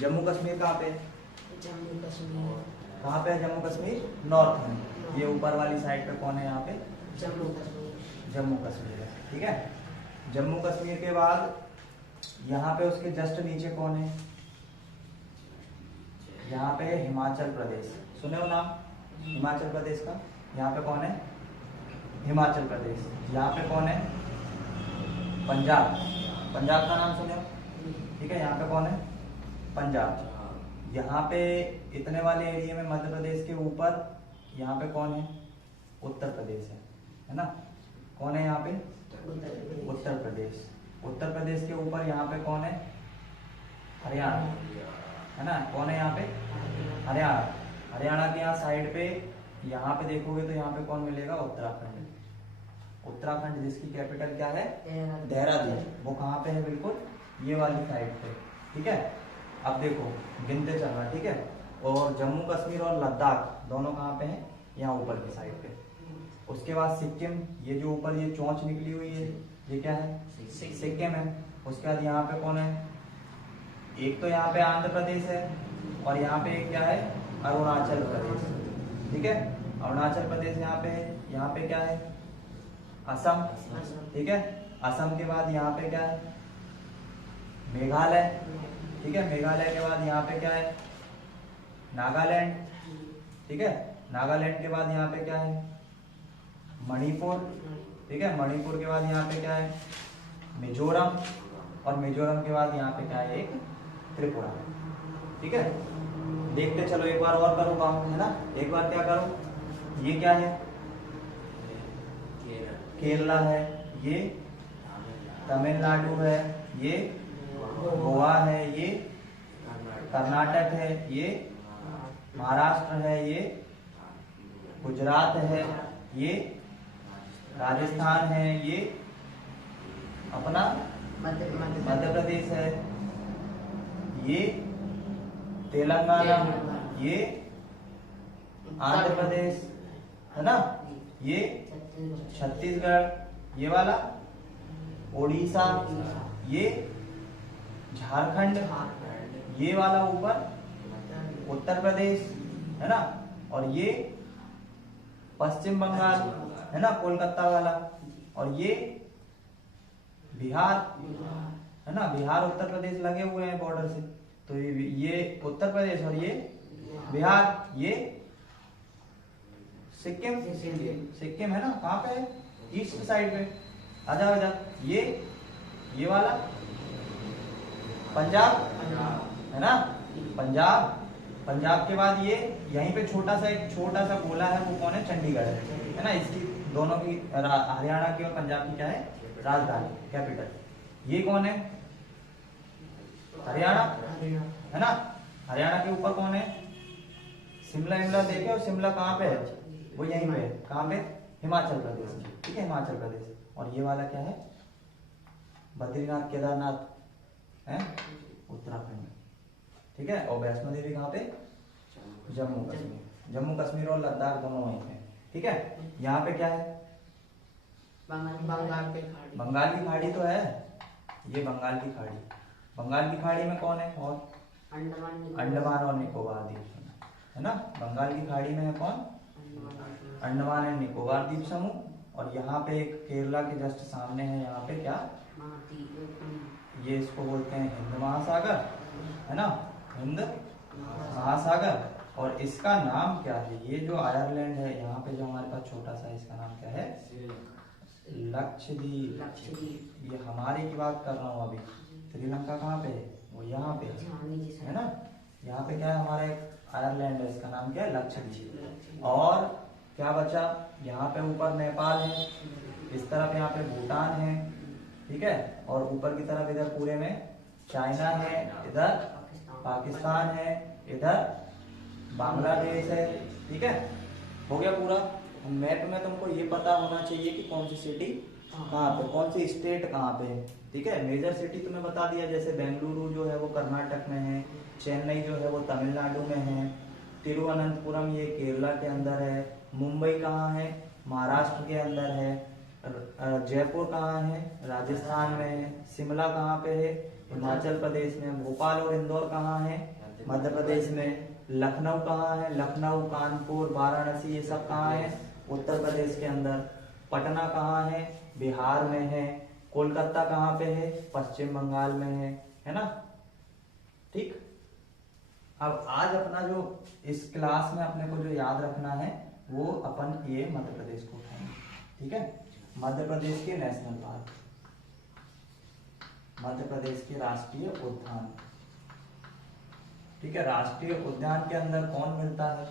जम्मू कश्मीर कहाँ पे? जम्मू कश्मीर। कहाँ पे है जम्मू कश्मीर? नॉर्थ में। ये ऊपर वाली साइड पे कौन है यहाँ पे? जम्मू कश्मीर। जम्मू कश्मीर है, ठीक है। जम्मू कश्मीर के बाद यहाँ पे उसके जस्ट नीचे कौन है? यहाँ पे हिमाचल प्रदेश। सुने हो नाम हिमाचल प्रदेश का? यहाँ पे कौन है? हिमाचल प्रदेश। यहाँ पे कौन है? पंजाब। पंजाब का नाम सुने हो? ठीक है। यहाँ पे कौन है? पंजाब। यहाँ पे इतने वाले एरिया में मध्य प्रदेश के ऊपर यहाँ पे कौन है? उत्तर प्रदेश है ना? कौन है यहाँ पे? उत्तर प्रदेश। उत्तर प्रदेश के ऊपर यहाँ पे कौन है? हरियाणा है ना? कौन है यहाँ पे? हरियाणा। हरियाणा के यहाँ साइड पे यहाँ पे देखोगे तो यहाँ पे कौन मिलेगा? उत्तराखंड। उत्तराखंड जिसकी कैपिटल क्या है? देहरादून। वो कहाँ पे है? बिल्कुल ये वाली साइड पे, ठीक है। अब देखो गिनते चलना, ठीक है। और जम्मू कश्मीर और लद्दाख दोनों कहाँ पे हैं? यहाँ ऊपर की साइड पे। उसके बाद सिक्किम, ये जो ऊपर ये चोंच निकली हुई है ये क्या है? सिक्किम है। उसके बाद यहाँ पे कौन है? एक तो यहाँ पे आंध्र प्रदेश है और यहाँ पे एक क्या है? अरुणाचल प्रदेश, ठीक है। अरुणाचल प्रदेश यहाँ पे है। यहाँ पे क्या है? असम, ठीक है। असम के बाद यहाँ पे क्या है? मेघालय, ठीक है। मेघालय के बाद यहाँ पे क्या है? नागालैंड, ठीक है। नागालैंड के बाद यहाँ पे क्या है? मणिपुर, ठीक है। मणिपुर के बाद यहाँ पे क्या है? मिजोरम। और मिजोरम के बाद यहाँ पे क्या है? एक त्रिपुरा, ठीक है। देखते चलो, एक बार और करो काम, है ना। एक बार क्या करो, ये क्या है? केरला है, ये तमिलनाडु है, ये गोवा है, ये कर्नाटक है, ये महाराष्ट्र है, ये गुजरात है, ये राजस्थान है, ये अपना मध्य प्रदेश है, ये तेलंगाना, ये आंध्र प्रदेश है ना, ये छत्तीसगढ़, ये वाला ओडिशा, ये झारखंड, ये वाला ऊपर उत्तर प्रदेश है ना, और ये पश्चिम बंगाल है ना, कोलकाता वाला, और ये बिहार है ना। बिहार उत्तर प्रदेश लगे हुए हैं बॉर्डर से, तो ये उत्तर प्रदेश और ये बिहार, ये सिक्किम। सिक्किम है ना, कहाँ पे है? ईस्ट साइड पे। आ जाओ इधर, ये वाला पंजाब है ना, पंजाब। पंजाब के बाद ये यहीं पे छोटा सा गोला है, वो कौन है? चंडीगढ़ है ना। इसकी दोनों की, हरियाणा की और पंजाब की क्या है? राजधानी, कैपिटल। ये कौन है? हरियाणा है ना। हरियाणा के ऊपर कौन है? शिमला। शिमला देखे हो? शिमला कहाँ पे है? वो यहीं पे है। कहाँ पे? हिमाचल प्रदेश, ठीक है। हिमाचल प्रदेश। और ये वाला क्या है? बद्रीनाथ केदारनाथ है उत्तराखंड, ठीक है। और वैष्णो देवी कहाँ पे? जम्मू कश्मीर। जम्मू कश्मीर और लद्दाख दोनों वहीं पे, ठीक है। यहाँ पे क्या है? बंगाल की खाड़ी तो है, ये बंगाल की खाड़ी। बंगाल की खाड़ी में कौन है? और अंडमान और निकोबार द्वीप समूह है ना। बंगाल की खाड़ी में है कौन? अंडमान एंड निकोबार द्वीप समूह। और यहाँ पे एक केरला के जस्ट सामने है, यहाँ पे क्या? ये इसको बोलते हैं हिंद महासागर है ना, हिंद महासागर। और इसका नाम क्या है? ये जो आयरलैंड है यहाँ पे जो हमारे पास छोटा सा, इसका नाम क्या है? लक्षद्वीप। ये हमारे की बात कर रहा हूँ अभी। श्रीलंका कहाँ पे है? वो यहाँ पे है ना। यहाँ पे क्या है? हमारा एक आयरलैंड है, इसका नाम क्या है? लक्षद्वीप। और क्या बचा? यहाँ पे ऊपर नेपाल है, इस तरफ यहाँ पे भूटान है, ठीक है। और ऊपर की तरफ इधर पूरे में चाइना है, इधर पाकिस्तान है, इधर बांग्लादेश है, ठीक है। हो गया पूरा। मैप में तुमको ये पता होना चाहिए कि कौन सी सिटी कहाँ पे, कौन सी स्टेट कहाँ पे है, ठीक है। मेजर सिटी तुम्हें बता दिया, जैसे बेंगलुरु जो है वो कर्नाटक में है, चेन्नई जो है वो तमिलनाडु में है, तिरुवनंतपुरम ये केरला के अंदर है, मुंबई कहाँ है? महाराष्ट्र के अंदर है, जयपुर कहाँ है? राजस्थान में है। शिमला कहाँ पे है? हिमाचल प्रदेश में। भोपाल और इंदौर कहाँ है? मध्य प्रदेश में। लखनऊ कहाँ है? लखनऊ, कानपुर, वाराणसी, ये सब कहाँ है? उत्तर प्रदेश के अंदर। पटना कहाँ है? बिहार में है। कोलकाता कहाँ पे है? पश्चिम बंगाल में है ना? ठीक। अब आज अपना जो इस क्लास में अपने को जो याद रखना है वो अपन ये मध्य प्रदेश को उठाएंगे। ठीक है, मध्य प्रदेश के नेशनल पार्क, मध्य प्रदेश के राष्ट्रीय उद्यान। ठीक है, राष्ट्रीय उद्यान के अंदर कौन मिलता है?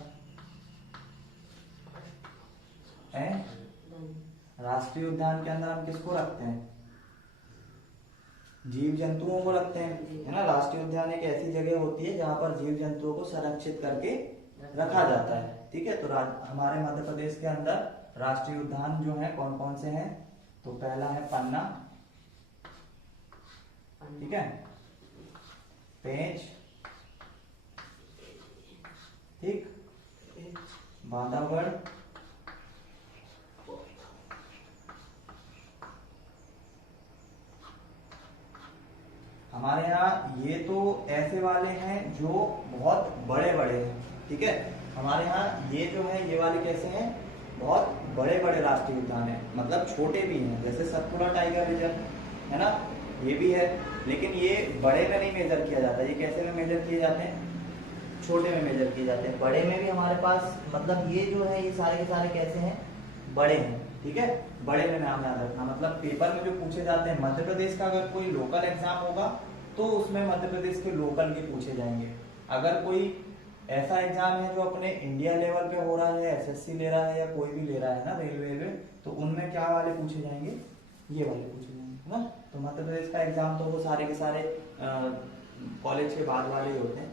राष्ट्रीय उद्यान के अंदर हम किसको रखते हैं? जीव जंतुओं को रखते हैं, है ना। राष्ट्रीय उद्यान एक ऐसी जगह होती है जहां पर जीव जंतुओं को संरक्षित करके रखा जाता है। ठीक है, तो हमारे मध्य प्रदेश के अंदर राष्ट्रीय उद्यान जो है कौन कौन से हैं? तो पहला है पन्ना, ठीक है, पेंच, ठीक, बांधवगढ़, हमारे यहाँ ये तो ऐसे वाले हैं जो बहुत बड़े बड़े हैं। ठीक है, हमारे यहाँ ये जो है ये वाले कैसे हैं? बहुत बड़े बड़े राष्ट्रीय उद्यान है, मतलब छोटे भी हैं, जैसे सतपुड़ा टाइगर रिजर्व है ना, ये भी है, लेकिन ये बड़े में नहीं मेजर किया जाता। ये कैसे में मेजर किए जाते हैं? छोटे में मेजर किए जाते हैं। बड़े में भी हमारे पास मतलब ये जो है ये सारे के सारे कैसे हैं? बड़े हैं। ठीक है, बड़े में नाम याद रखना, मतलब पेपर में जो पूछे जाते हैं मध्य प्रदेश का, अगर कोई लोकल एग्जाम होगा तो उसमें मध्य प्रदेश के लोकल भी पूछे जाएंगे। अगर कोई ऐसा एग्जाम है जो अपने इंडिया लेवल पे हो रहा है, एसएससी ले रहा है या कोई भी ले रहा है ना, रेलवे, तो उनमें क्या वाले पूछे जाएंगे? ये वाले पूछे जाएंगे ना। तो मध्य प्रदेश का एग्जाम तो वो सारे के सारे कॉलेज के बाद वाले ही होते हैं,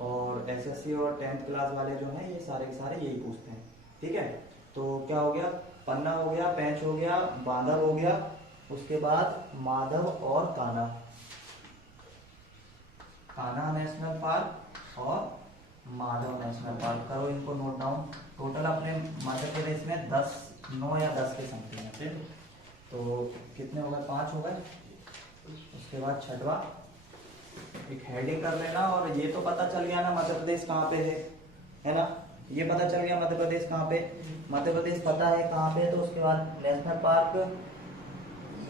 और एसएससी और 10th क्लास वाले जो हैं ये सारे के सारे यही पूछते हैं। ठीक है, तो क्या हो गया? पन्ना हो गया, पेंच हो गया, बांधव हो गया, उसके बाद माधव और कान्हा, कान्हा नेशनल पार्क और माधव नेशनल पार्क। करो इनको नोट डाउन। टोटल अपने मध्य प्रदेश में 9 या 10 के समथिंग है। फिर तो कितने हो गए? 5 हो गए। उसके बाद छठवा एक हेडिंग कर लेना, और ये तो पता चल गया ना मध्य प्रदेश कहाँ पे है ना, ये पता चल गया मध्य प्रदेश कहाँ पे, मध्य प्रदेश पता है कहाँ पे है। तो उसके बाद नेशनल पार्क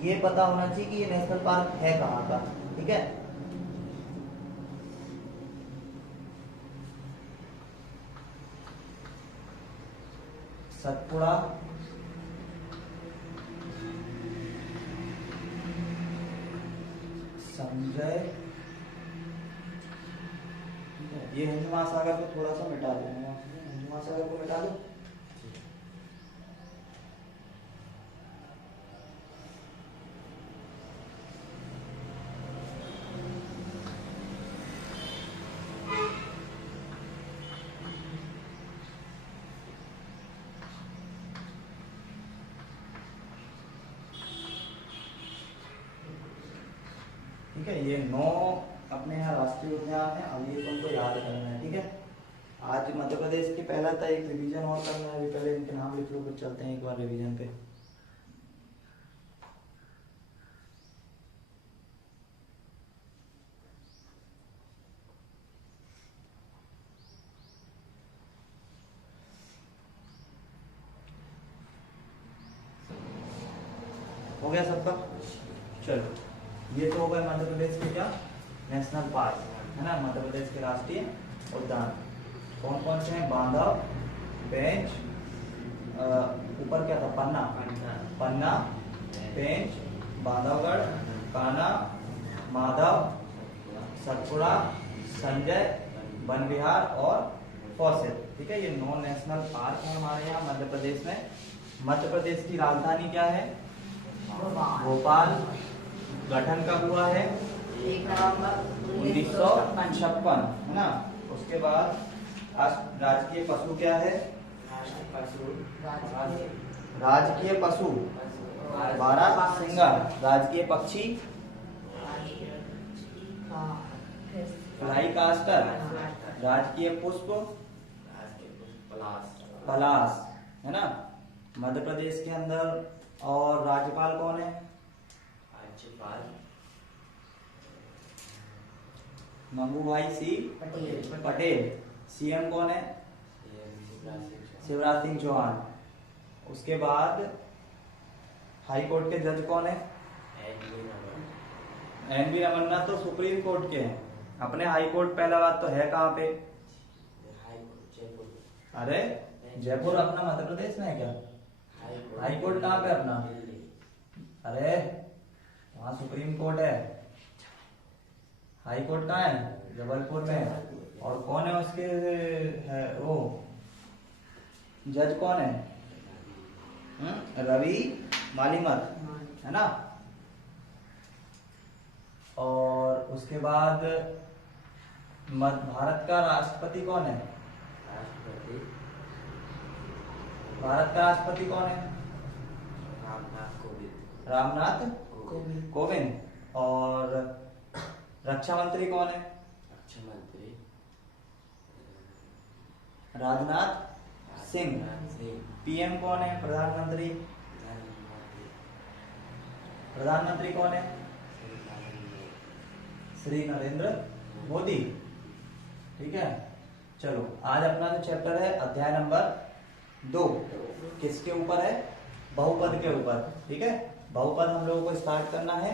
ये पता होना चाहिए कि ये नेशनल पार्क है कहाँ का। ठीक है, सतपुड़ा, संजय, ये हिंद महासागर को थोड़ा सा मिटा देना, हिंद महासागर को मिटा दो। ठीक है, ये 9 अपने यहाँ राष्ट्रीय उद्यान है। अब ये तुमको याद करना है। ठीक है, आज मध्य प्रदेश की पहला था, एक रिवीजन और करना है। अभी पहले इनके नाम लिख लो, फिर चलते हैं एक बार रिवीजन पे। हो गया सबका? चलो, ये तो हो गए मध्य प्रदेश के क्या नेशनल पार्क, है ना, मध्य प्रदेश के राष्ट्रीय उद्यान। कौन कौन से हैं? बांधव, पेंच, ऊपर क्या था? पन्ना, पन्ना, पेंच, बांधवगढ़, कान्हा, माधव, सतपुड़ा, संजय, वन विहार और फॉसिल। ठीक है, ये 9 नेशनल पार्क है हमारे यहाँ मध्य प्रदेश में। मध्य प्रदेश की राजधानी क्या है? भोपाल। गठन कब हुआ है? 1 नवंबर 1956, है ना। उसके बाद राजकीय पशु क्या है? राजकीय पशु 12 सिंगा। राजकीय पक्षी फ्लाई कास्टर। राजकीय पुष्प पलाश, है ना। मध्य प्रदेश के अंदर और राज्यपाल कौन है? राज्यपाल मंगूभाई सी पटेल। पटेल। सीएम कौन है? शिवराज सिंह चौहान। उसके बाद हाई कोर्ट के जज कौन है? एन.वी. रमन्ना तो सुप्रीम कोर्ट के हैं। अपने हाई कोर्ट पहला बात तो है कहाँ पे? अरे जयपुर अपना मध्य प्रदेश में है क्या? हाई कोर्ट कहाँ पे अपना? अरे वहाँ सुप्रीम कोर्ट है। हाई कोर्ट कहाँ है? जबलपुर में। और कौन है उसके है वो जज कौन है? रवि मालिमत, है ना। और उसके बाद भारत का राष्ट्रपति कौन है? भारत का राष्ट्रपति कौन है? रामनाथ कोविंद। और रक्षा मंत्री कौन है? राजनाथ सिंह। पीएम कौन है? प्रधानमंत्री। प्रधानमंत्री कौन है? श्री नरेंद्र मोदी। ठीक है, चलो आज अपना जो चैप्टर है अध्याय नंबर 2 किसके ऊपर है? बहुपद के ऊपर। ठीक है, बहुपद हम लोगों को स्टार्ट करना है।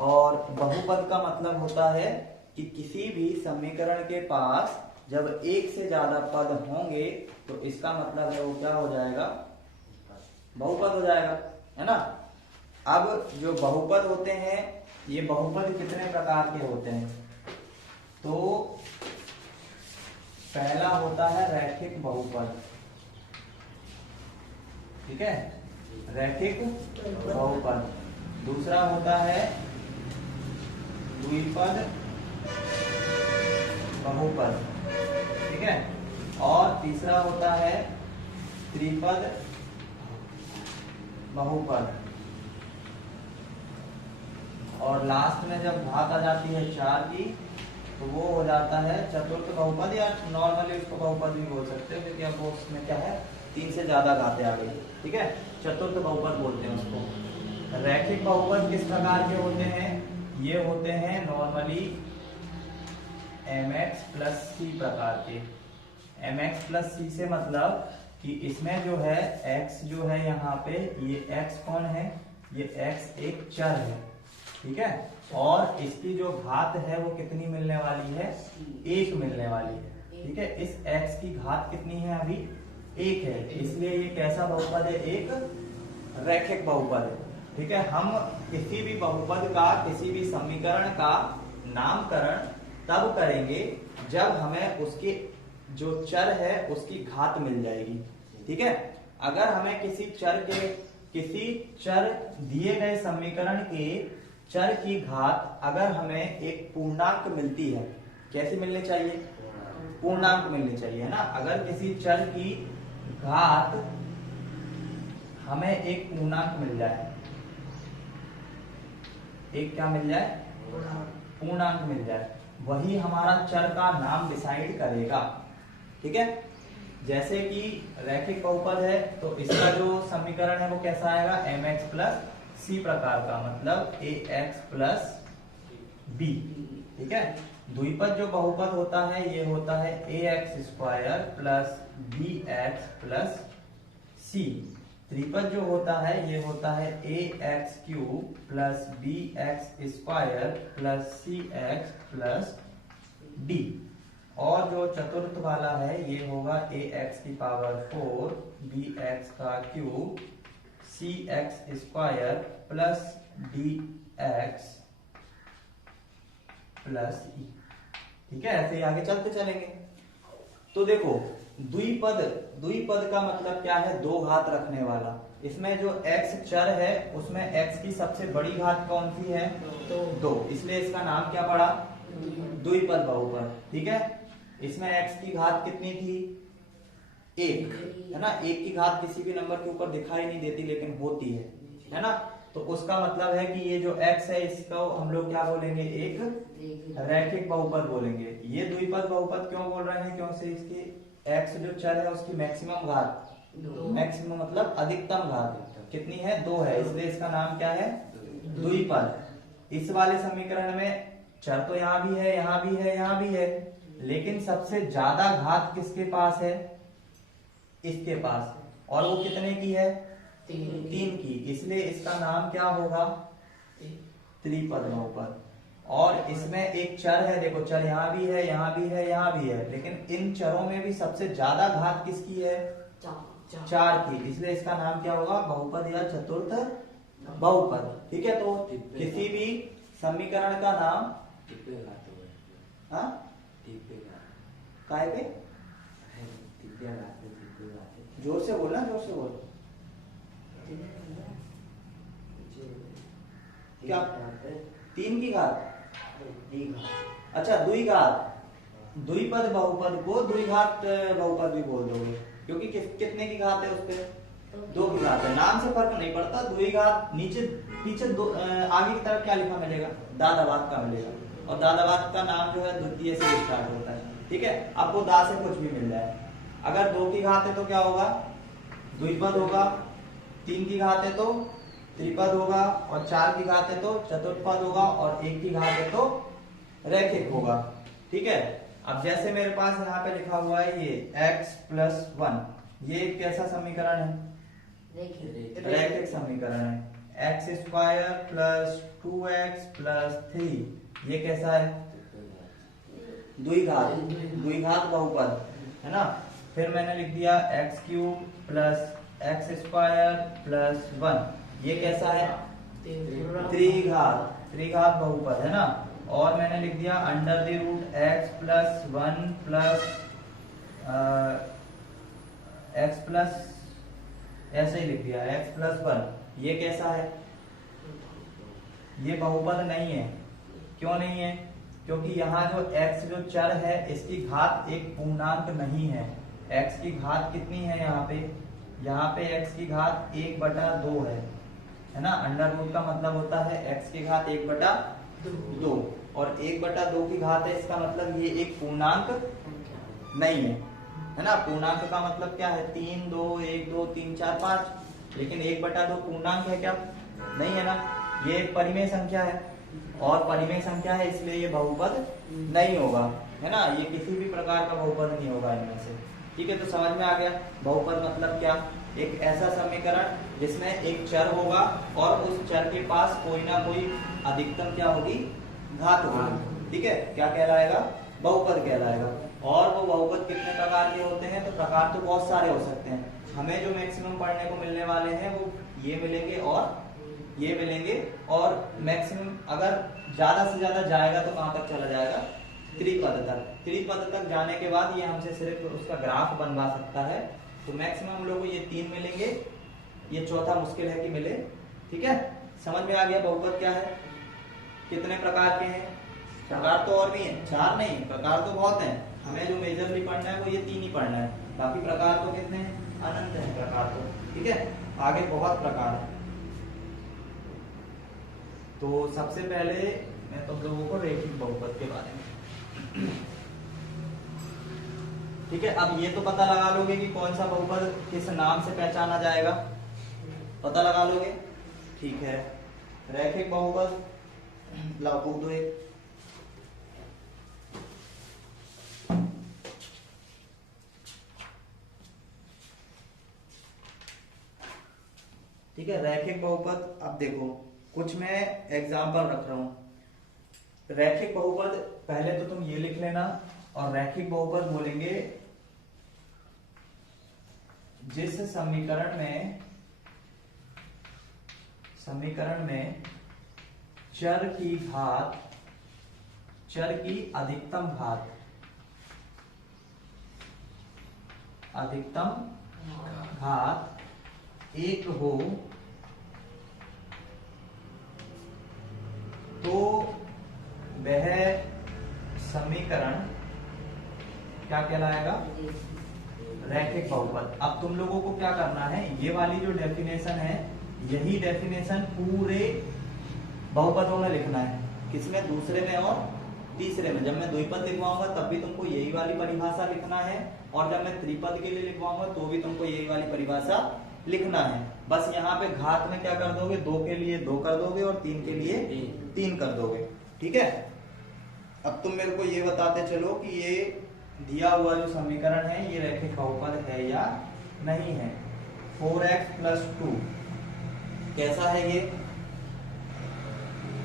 और बहुपद का मतलब होता है कि किसी भी समीकरण के पास जब एक से ज्यादा पद होंगे तो इसका मतलब है वो क्या हो जाएगा? बहुपद हो जाएगा, है ना। अब जो बहुपद होते हैं ये बहुपद कितने प्रकार के होते हैं? तो पहला होता है रैखिक बहुपद। ठीक है, रैखिक बहुपद। दूसरा होता है द्विपद बहुपद। ठीक है, और तीसरा होता है त्रिपद बहुपद। और लास्ट में जब घात आ जाती है 4 की तो वो हो जाता है चतुर्थ बहुपद, या नॉर्मली उसको बहुपद भी बोल सकते हो क्योंकि अब वो उसमें क्या है 3 से ज्यादा घातें आ गई। ठीक है, चतुर्थ बहुपद बोलते हैं उसको। रैखिक बहुपद किस प्रकार के होते हैं? ये होते हैं नॉर्मली mx प्लस c प्रकार के। mx प्लस c से मतलब कि इसमें जो है x जो है यहाँ पे ये x कौन है? ये x एक चर है। ठीक है, और इसकी जो घात है वो कितनी मिलने वाली है? 1 मिलने वाली है। ठीक है, इस x की घात कितनी है? अभी 1 है, इसलिए ये कैसा बहुपद है? एक रैखिक बहुपद है। ठीक है, हम किसी भी बहुपद का, किसी भी समीकरण का नामकरण तब करेंगे जब हमें उसके जो चर है उसकी घात मिल जाएगी। ठीक है, अगर हमें किसी चर दिए गए समीकरण के चर की घात अगर हमें एक पूर्णांक मिलती है, कैसी मिलनी चाहिए? पूर्णांक मिलनी चाहिए, है ना। अगर किसी चर की घात हमें एक पूर्णांक मिल जाए, एक क्या मिल जाए? पूर्णांक मिल जाए, वही हमारा चर का नाम डिसाइड करेगा। ठीक है, जैसे कि रैखिक बहुपद है तो इसका जो समीकरण है वो कैसा आएगा? mx प्लस c प्रकार का, मतलब ax प्लस b। ठीक है, द्विपद जो बहुपद होता है ये होता है ax square plus bx plus c। त्रिपद जो होता है ये होता है ax cube plus bx square plus cx plus d। और जो चतुर्थ वाला है ये होगा ax की पावर 4 bx का cube cx square plus dx plus e। ठीक है, ऐसे ही आगे चलते चलेंगे। तो देखो द्विपद का मतलब क्या है? 2 घात रखने वाला। इसमें जो x चर है उसमें x की सबसे बड़ी घात कौन सी है? 2, इसलिए इसका नाम क्या पड़ा? द्विपद बहुपद। ठीक है, इसमें x की घात कितनी थी? 1, है ना। 1 की घात किसी भी नंबर के ऊपर दिखाई नहीं देती लेकिन होती है ना। तो उसका मतलब है कि ये जो x है इसको हम लोग क्या बोलेंगे? एक रैखिक बहुपद बोलेंगे। ये द्विपद बहुपद क्यों बोल रहे हैं? क्योंकि इसकी x जो चर है उसकी मैक्सिमम घात, मैक्सिमम मतलब अधिकतम घात, कितनी है? 2 है, इसलिए इसका नाम क्या है? द्विपद। इस वाले समीकरण में चर तो यहाँ भी है, यहाँ भी है, यहाँ भी है, लेकिन सबसे ज्यादा घात किसके पास है? इसके पास। और वो कितने की है? 3 की, इसलिए इसका नाम क्या होगा? त्रिपद बहुपद। और इसमें एक चर है, देखो चर यहाँ भी है, यहाँ भी है, यहाँ भी है, लेकिन इन चरों में भी सबसे ज्यादा घात किसकी है? 4 की, इसलिए इसका नाम क्या होगा? बहुपद या चतुर्थ बहुपद। ठीक है, तो किसी भी समीकरण का नाम काहे पे? जोर से बोलना, जोर से बोल। क्या? 3 की घात? अच्छा, द्विघात। द्विपद बहुपद को द्विघात बहुपद भी बोल दोगे, क्योंकि कितने की घात है? उस पे 2 की घात है। नाम से फर्क नहीं पड़ता। द्विघात नीचे पीछे आगे की तरफ क्या लिखा मिलेगा? दादावात का मिलेगा, और दादावात का नाम जो है द्वितीय से स्टार्ट होता है। ठीक है, आपको दा से कुछ भी मिल जाए। अगर 2 की घात है तो क्या होगा? द्विपद होगा। 3 की घात है तो त्रिपद होगा, और 4 की घात है तो चतुर्पद होगा, और 1 की घात है तो रैखिक होगा। ठीक है, अब जैसे मेरे पास यहाँ पे लिखा हुआ है ये x + 1, ये एक कैसा समीकरण है? रैखिक समीकरण है। x² + 2x + 3, ये कैसा है? द्विघात बहुपद है ना। फिर मैंने लिख दिया x³ + x² + 1, ये कैसा है? त्रिघात बहुपद है ना। और मैंने लिख दिया √x + 1 + x+, ऐसे ही लिख दिया x + 1, ये कैसा है? ये बहुपद नहीं है। क्यों नहीं है? क्योंकि यहाँ जो x जो चर है, इसकी घात एक पूर्णांक नहीं है। x की घात कितनी है यहाँ पे? यहाँ पे x की घात 1/2 है ना। √ का मतलब होता है x की घात 1/2, और 1/2 की घात है, इसका मतलब ये एक पूर्णांक नहीं है ना। पूर्णांक का मतलब क्या है? 3, 2, 1, 2, 3, 4, 5, लेकिन 1/2 पूर्णांक है क्या? नहीं है ना। ये एक परिमेय संख्या है, और परिमेय संख्या है, इसलिए ये बहुपद नहीं होगा, है ना। ये किसी भी प्रकार का बहुपद नहीं होगा इनमें से। ठीक है, तो समझ में आ गया बहुपद मतलब क्या? एक ऐसा समीकरण जिसमें एक चर होगा, और उस चर के पास कोई ना कोई अधिकतम क्या होगी? घात होगी। ठीक है, क्या कहलाएगा? बहुपद कहलाएगा। और वो बहुपद कितने प्रकार के होते हैं? तो प्रकार तो बहुत सारे हो सकते हैं। हमें जो मैक्सिमम पढ़ने को मिलने वाले हैं वो ये मिलेंगे और ये मिलेंगे, और मैक्सिमम अगर ज्यादा से ज्यादा जाएगा तो कहां तक चला जाएगा? त्रिपद तक। त्रिपद तक जाने के बाद ये हमसे सिर्फ उसका ग्राफ बनवा सकता है। तो मैक्सिमम हम लोग को ये 3 मिलेंगे, ये चौथा मुश्किल है कि मिले। ठीक है, समझ में आ गया बहुपद क्या है, कितने प्रकार के हैं? प्रकार तो और भी हैं, 4 नहीं, प्रकार तो बहुत हैं। हमें जो मेजरली पढ़ना है वो ये 3 ही पढ़ना है, बाकी प्रकार तो कितने हैं? अनंत हैं प्रकार तो। ठीक है, आगे बहुत प्रकार है। तो सबसे पहले मैं तुम लोगों को रैखिक बहुपद के बारे में, ठीक है। अब ये तो पता लगा लोगे कि कौन सा बहुपद किस नाम से पहचाना जाएगा, पता लगा लोगे। ठीक है, रैखिक बहुपद लाओ बुक दो एक। ठीक है, रैखिक बहुपद, अब देखो कुछ मैं एग्जाम्पल रख रहा हूं। रैखिक बहुपद पहले तो तुम ये लिख लेना, और रैखिक बहुपद बोलेंगे जिस समीकरण में चर की अधिकतम घात 1 हो तो वह समीकरण क्या कहलाएगा? रैखिक बहुपद। अब तुम लोगों को क्या करना है, ये वाली जो डेफिनेशन है, यही डेफिनेशन पूरे बहुपदों में लिखना है। किसमें? दूसरे में और तीसरे में। जब मैं द्विपद लिखवाऊंगा तब भी तुमको यही वाली परिभाषा लिखना है, और जब मैं त्रिपद के लिए लिखवाऊंगा तो भी तुमको यही वाली परिभाषा लिखना है। बस यहाँ पे घात में क्या कर दोगे, 2 के लिए 2 कर दोगे और 3 के लिए 3 कर दोगे। ठीक है, अब तुम मेरे को ये बताते चलो कि ये दिया हुआ जो समीकरण है ये रैखिक बहुपद है या नहीं है। 4x+2 कैसा है ये,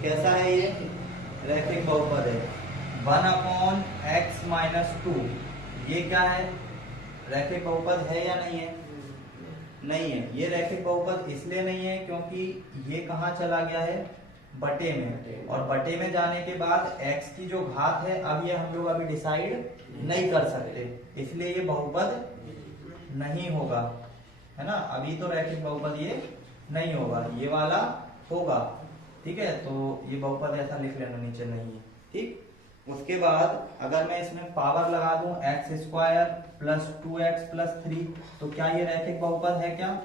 कैसा है ये, रैखिक बहुपद है। 1/x-2 ये क्या है, रैखिक बहुपद है या नहीं है, नहीं है। ये रैखिक बहुपद इसलिए नहीं है क्योंकि ये कहाँ चला गया है, बटे में, और बटे में जाने के बाद x की जो घात है अब ये हम लोग अभी डिसाइड नहीं कर सकते, इसलिए ये बहुपद नहीं होगा, है ना। अभी तो रैखिक बहुपद ये नहीं होगा, ये वाला होगा। ठीक है, तो ये बहुपद ऐसा लिख लेना, नीचे नहीं है। ठीक, उसके बाद अगर मैं इसमें पावर लगा दूं x² + 2x + 3 तो क्या ये रैखिक बहुपद है, क्या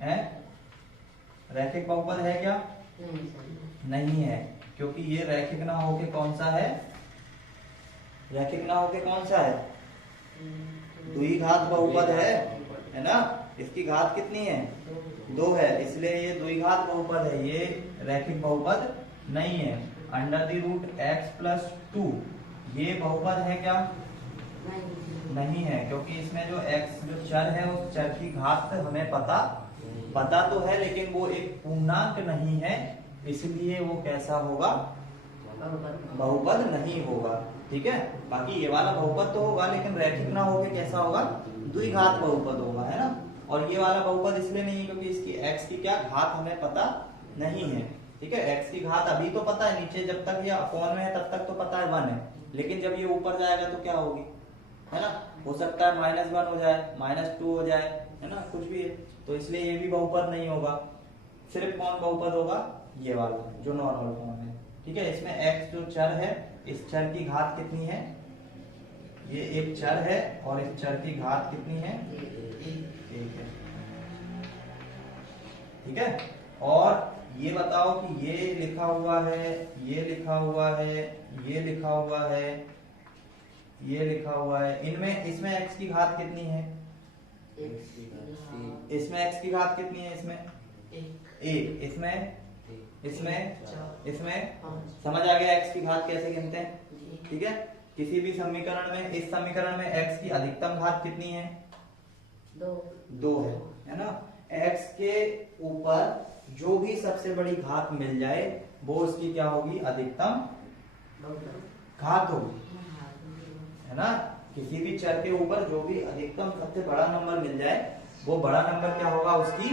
है, रैखिक बहुपद है क्या, नहीं सर। नहीं है, क्योंकि ये रैखिक ना होके कौन सा है, रैखिक ना होके कौन सा है, द्विघात बहुपद है ना। इसकी घात कितनी है, 2 है, इसलिए ये द्विघात बहुपद है, ये रैखिक बहुपद नहीं है। √x+2 ये बहुपद है क्या, नहीं है, क्योंकि इसमें जो x जो चर है उस चर की घात हमें पता तो है, लेकिन वो एक पूर्णांक नहीं है, इसलिए वो कैसा होगा, बहुपद नहीं होगा। ठीक है, बाकी ये वाला बहुपद तो होगा, लेकिन रैखिक ना होके कैसा होगा, द्विघात बहुपद होगा, है ना। और ये वाला बहुपद इसलिए नहीं है क्योंकि इसकी x की क्या घात हमें पता नहीं है। ठीक है, x की घात अभी तो पता है, नीचे जब तक ये अपॉन में है तब तक तो पता है 1 है, लेकिन जब ये ऊपर जाएगा तो क्या होगी, है ना, हो सकता है -1 हो जाए, -2 हो जाए, है ना, कुछ भी है, तो इसलिए ये भी बहुपद नहीं होगा। सिर्फ कौन बहुपद होगा, ये वाला जो नॉर्मल फॉर्म है। ठीक है, इसमें x जो चर है, इस चर की घात कितनी है, ये एक चर है और इस चर की घात कितनी है, 1 है। ठीक है, और ये बताओ कि ये लिखा हुआ है, ये लिखा हुआ है, ये लिखा हुआ है, ये लिखा हुआ है, इनमें इसमें x की घात कितनी है, इसमें x की घात कितनी है, इसमें 1, इसमें समझ आ गया x की घात कैसे गिनते हैं। ठीक है, किसी भी समीकरण में, इस समीकरण में x की अधिकतम घात कितनी है, 2 है ना। x के ऊपर जो भी सबसे बड़ी घात मिल जाए वो उसकी क्या होगी, अधिकतम घात होगी, है ना। किसी भी चर के ऊपर जो भी अधिकतम सबसे बड़ा नंबर मिल जाए वो बड़ा नंबर क्या होगा, उसकी,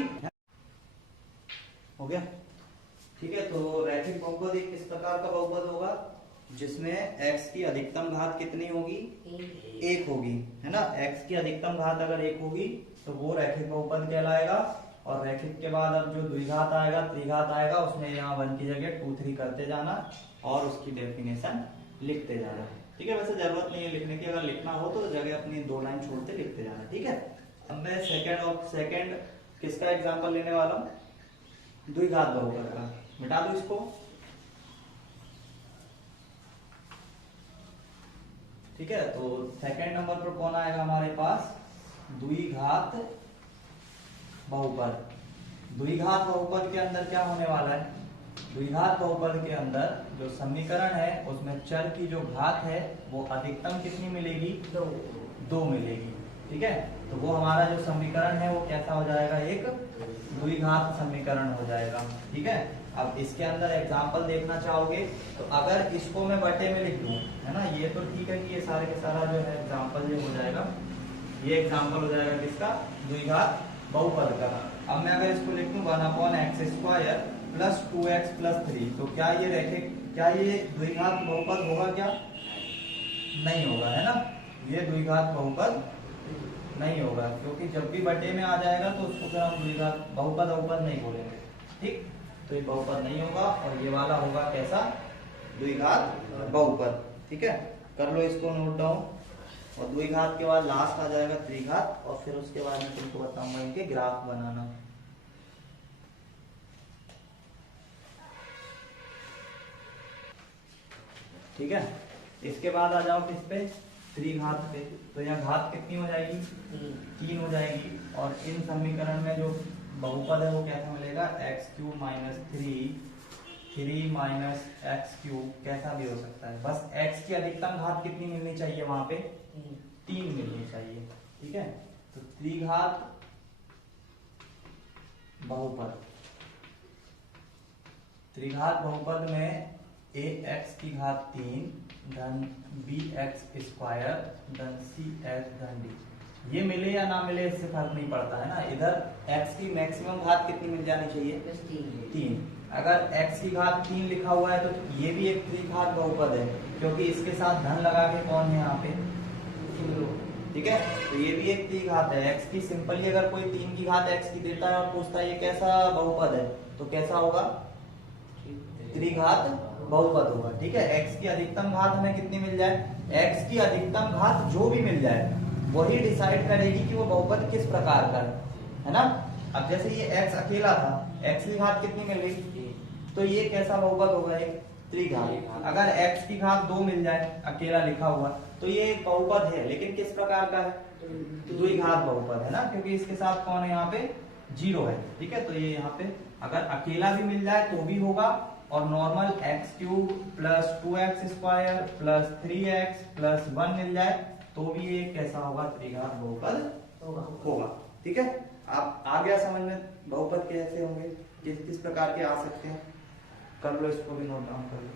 हो गया। ठीक है, तो रैखिक बहुपद एक किस प्रकार का बहुपद होगा, जिसमें x की अधिकतम घात कितनी होगी, 1 होगी, है ना। x की अधिकतम घात अगर 1 होगी तो वो रैखिक बहुपद कहलाएगा। और रैखिक के बाद अब जो द्विघात आएगा, त्रिघात आएगा, उसमें यहाँ 1 की जगह 2 3 करते जाना और उसकी डेफिनेशन लिखते जाना। ठीक है, वैसे जरूरत नहीं है लिखने की, अगर लिखना हो तो जगह अपनी 2 लाइन छोड़ते लिखते जाना। ठीक है, अब मैं सेकंड किसका एग्जांपल लेने वाला हूँ, द्विघात बहुपद का। मिटा दो इसको। ठीक है, तो सेकंड नंबर पर कौन आएगा हमारे पास, द्विघात बहुपद। द्विघात बहुपद के अंदर क्या होने वाला है, द्विघात बहुपद के अंदर जो समीकरण है उसमें चर की जो घात है वो अधिकतम कितनी मिलेगी, 2 मिलेगी। ठीक है, तो वो हमारा जो समीकरण है वो कैसा हो जाएगा, एक द्विघात समीकरण हो जाएगा। ठीक है, अब इसके अंदर एग्जाम्पल देखना चाहोगे तो अगर इसको मैं बटे में लिख दूं, है ना, ये तो ठीक है कि ये सारे के सारा जो है एग्जाम्पल जो हो जाएगा, ये एग्जाम्पल हो जाएगा किसका, द्विघात बहुपद का। अब मैं अगर इसको लिख दूं 1/x² + 2x + 3 तो क्या ये रैखिक, क्या ये द्विघात बहुपद होगा, क्या नहीं होगा, है ना, ये द्विघात बहुपद नहीं होगा, क्योंकि जब भी बटे में आ जाएगा तो उसको फिर हम द्विघात बहुपद नहीं बोलेंगे। ठीक, तो ये बहुपद नहीं होगा और ये वाला होगा कैसा, द्विघात बहुपद। ठीक है, कर लो इसको नोट डाउन। और द्विघात के बाद लास्ट आ जाएगा त्रिघात, और फिर उसके बाद मैं तुमको बताऊंगा इनके ग्राफ बनाना। ठीक है, इसके बाद आ जाओ किस पे, त्रिघात पे, तो यहाँ घात कितनी हो जाएगी? 3 हो जाएगी। और इन समीकरण में जो बहुपद है वो कैसा मिलेगा? x³ माइनस 3 माइनस x³ कैसा भी हो सकता है, बस x की अधिकतम घात कितनी मिलनी चाहिए वहां पे? 3 मिलनी चाहिए। ठीक है, तो त्रिघात बहुपद, त्रिघात बहुपद में ax की घात 3 धन bx स्क्वायर धन cx धन d, ये मिले या ना मिले इससे फर्क नहीं पड़ता है ना। इधर x की मैक्सिमम घात कितनी मिल जानी चाहिए? 3। अगर x की घात 3 लिखा हुआ है तो ये भी एक त्रिघात बहुपद है, क्योंकि इसके साथ धन लगा के कौन है यहाँ पे? ठीक है, तो ये भी एक त्रिघात है। x की सिंपली अगर कोई 3 की घात x की देता है और पूछता है ये कैसा बहुपद है, तो कैसा होगा? त्रिघात बहुपद होगा। ठीक है, x की अधिकतम घात हमें कितनी मिल जाए? x की अधिकतम घात जो भी मिल जाए वही डिसाइड करेगी कि वो बहुपद किस प्रकार का है ना। अब जैसे ये x अकेला था, x की घात कितनी मिल गई, तो ये कैसा बहुपद होगा? एक त्रिघात। अगर x की घात 2 मिल जाए अकेला लिखा हुआ, तो ये एक बहुपद है, लेकिन किस प्रकार का है? द्विघात बहुपद है ना, क्योंकि इसके साथ कौन है यहाँ पे? 0 है। ठीक है, तो ये यहाँ पे अगर अकेला भी मिल जाए तो भी होगा, और normal x³ plus 2x square plus 3x plus 1 मिल जाए तो भी ये कैसा होगा? त्रिघात बहुपद होगा। ठीक है, आप आ गया समझ में बहुपद कैसे होंगे, किस प्रकार के आ सकते हैं? कर लो, इसको भी नोट डाउन कर लो।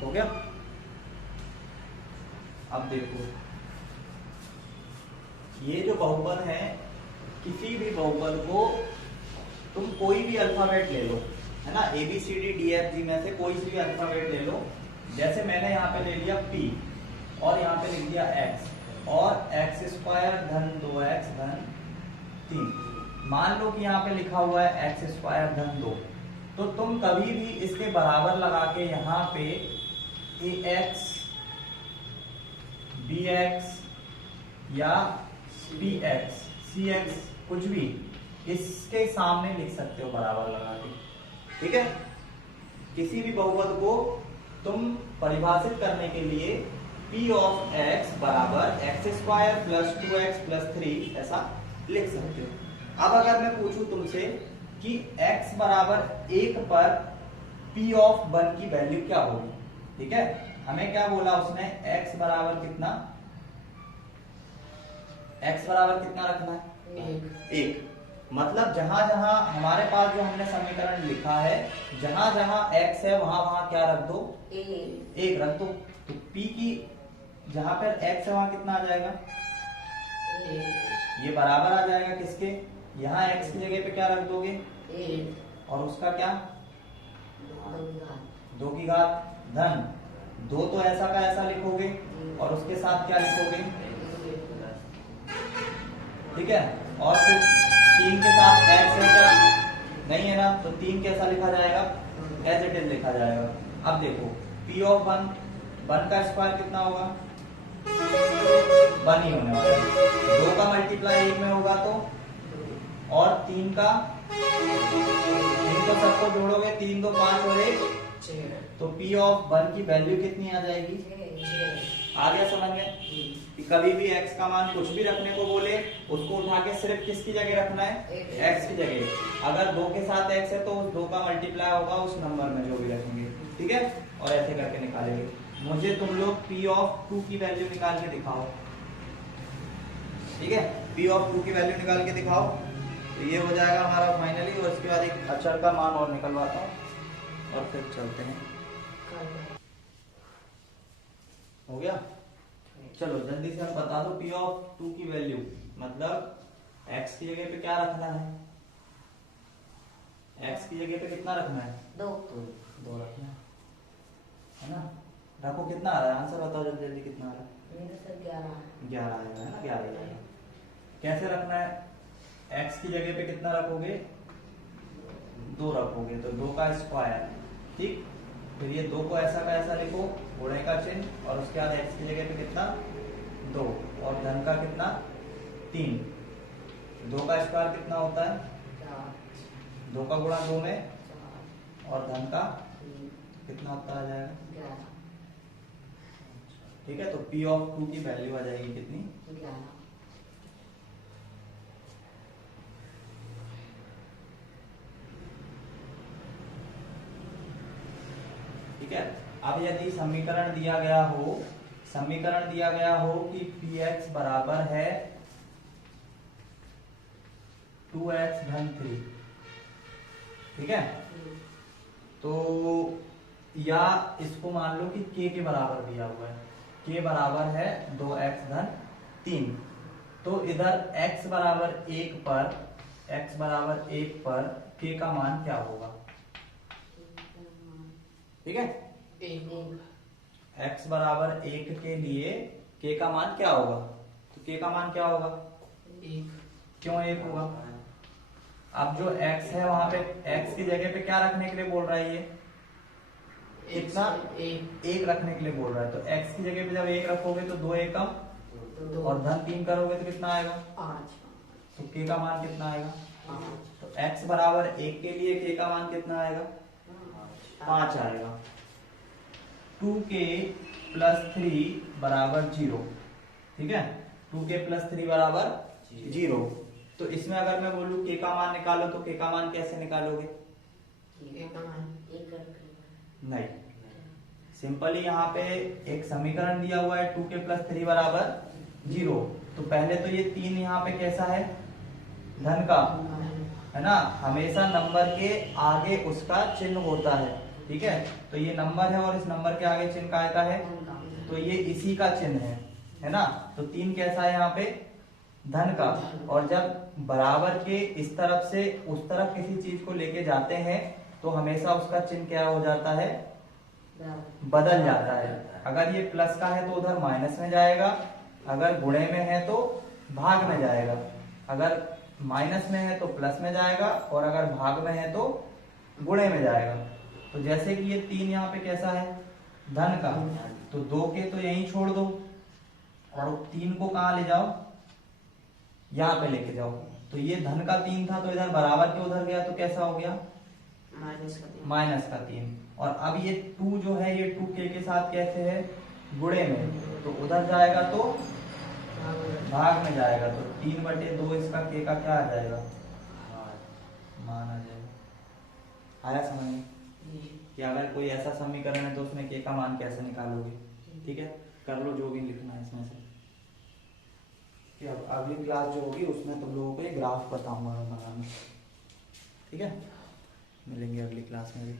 हो गया? अब देखो, ये जो बहुपद है, किसी भी बहुपद को तुम कोई भी अल्फाबेट ले लो, है ना, ABCDDFG में से कोई सी भी अल्फाबेट ले लो। जैसे मैंने यहाँ पे ले लिया P और यहाँ पे लिख दिया x और x² धन 2x धन 3। मान लो कि यहाँ पे लिखा हुआ है x² धन 2, तो तुम कभी भी इसके बराबर लगा के यहाँ पे ax bx या px cx कुछ भी इसके सामने लिख सकते हो बराबर लगा के। ठीक है, किसी भी बहुपद को तुम परिभाषित करने के लिए p ऑफ x बराबर x² प्लस 2x प्लस 3 ऐसा लिख सकते हो। अब अगर मैं पूछूं तुमसे कि x बराबर 1 पर p ऑफ 1 की वैल्यू क्या होगी? ठीक है, हमें क्या बोला उसने? x बराबर कितना? x बराबर कितना रखना है? 1। मतलब जहां जहां हमारे पास जो हमने समीकरण लिखा है, जहां जहां x है वहां वहां क्या रख दो? 1 रख दो। तो p की जहां पर x है वहां कितना आ जाएगा? ये बराबर आ जाएगा किसके? यहाँ x की जगह पे क्या रख दोगे? 1 और उसका क्या? 2 की घात धन 2, तो ऐसा का ऐसा लिखोगे और उसके साथ क्या लिखोगे? ठीक है, और फिर 3 के साथ x है क्या? नहीं है ना, तो 3 कैसा लिखा जाएगा? एज इट इज लिखा जाएगा। अब देखो p ऑफ 1 का स्क्वायर कितना होगा? 1 ही होने वाला है। 2 का मल्टीप्लाई 1 में होगा तो, और 3 का, 3 को सबको जोड़ोगे, 3 2 5 और 1 6, तो p ऑफ 1 की वैल्यू कितनी आ जाएगी? आ गया समझ में कि कभी भी x का मान कुछ भी रखने को बोले, उसको उठा के सिर्फ किसकी जगह रखना है? x की जगह। अगर 2 के साथ x है तो उस 2 का मल्टीप्लाई होगा उस नंबर में जो भी रखेंगे। ठीक है, और ऐसे करके निकालेंगे। मुझे तुम लोग p ऑफ 2 की वैल्यू निकाल के दिखाओ। ठीक है, p ऑफ 2 की वैल्यू निकाल के दिखाओ, तो ये हो जाएगा हमारा फाइनली। और इसके बाद एक अक्षर का मान और निकलवाता हूँ और फिर चलते हैं। हो गया? चलो जल्दी से हम बता दो p ऑफ 2 की वैल्यू, मतलब x की जगह पे क्या रखना है? x की जगह पे कितना रखना है? 2 रखना है ना। रखो, कितना आ रहा है? आंसर बताओ जल्दी जल्दी, कितना आ रहा है? 11 आएगा, है ना, 11 आएगा। कैसे रखना है? x की जगह पे कितना रखोगे? 2 रखोगे, तो 2 का स्क्वायर। ठीक, फिर ये 2 को ऐसा का ऐसा लिखो, गुणे का चिन्ह, और उसके बाद x की जगह पे कितना? 2, और धन का कितना? 3। 2 का स्क्वायर कितना होता है? 2 का गुणा 2 में, और धन का कितना उत्तर आ जाएगा? 11 ठीक है, तो P ऑफ 2 की वैल्यू आ जाएगी कितनी? 11 ठीक है। अब यदि समीकरण दिया गया हो कि px बराबर है 2x धन 3, ठीक है, तो या इसको मान लो कि k के बराबर दिया हुआ है, k बराबर है 2x धन 3, तो इधर x बराबर 1 पर k का मान क्या होगा? ठीक है, x बराबर 1 के लिए k का मान क्या होगा? तो k का मान क्या होगा? 1 क्यों 1 होगा? अब जो x है वहां पे x की जगह पे क्या रखने के लिए बोल रहा है ये? कितना? 1 रखने के लिए बोल रहा है। तो x की जगह पे जब 1 रखोगे तो 2 एकम, 2 और धन 3 करोगे तो कितना आएगा? 5 तो k का मान कितना आएगा? 5 तो x बराबर 1 के लिए k का मान कितना आएगा? 5 आएगा। 2k प्लस 3 बराबर 0, ठीक है, 2k प्लस 3 बराबर 0। तो इसमें अगर मैं बोलूं k का मान निकालो तो k का मान कैसे निकालोगे? नहीं, सिंपली यहाँ पे एक समीकरण दिया हुआ है 2k प्लस 3 बराबर 0, तो पहले तो ये 3 यहाँ पे कैसा है? धन का है ना, हमेशा नंबर के आगे उसका चिन्ह होता है, ठीक है, तो ये नंबर है और इस नंबर के आगे चिन्ह काय का है? तो ये इसी का चिन्ह है ना, तो 3 कैसा है यहाँ पे? धन का। और जब बराबर के इस तरफ से उस तरफ किसी चीज को लेके जाते हैं तो हमेशा उसका चिन्ह क्या हो जाता है? बदल जाता है। अगर ये प्लस का है तो उधर माइनस में जाएगा, अगर गुणे में है तो भाग में जाएगा, अगर माइनस में है तो प्लस में जाएगा, और अगर भाग में है तो गुणे में जाएगा। तो जैसे कि ये 3 यहाँ पे कैसा है? धन का, तो 2 के तो यहीं छोड़ दो और 3 को कहाँ ले जाओ? यहाँ पे लेके जाओ। तो ये धन का 3 था तो इधर बराबर के उधर गया तो कैसा हो गया? माइनस का 3। और अब ये 2 जो है ये 2k के साथ कैसे है? गुणे में, तो उधर जाएगा तो भाग में जाएगा, तो 3/2 इसका k का क्या आ जाएगा? मान आ जाएगा। आया समझ में कि अगर कोई ऐसा समीकरण है तो उसमें k का मान कैसे निकालोगे? ठीक है, कर लो जो भी लिखना है इसमें से। कि अब अगली क्लास जो होगी उसमें तुम लोगों को ये ग्राफ बताऊंगा बनाना, ठीक है, मिलेंगे अगली क्लास में भी।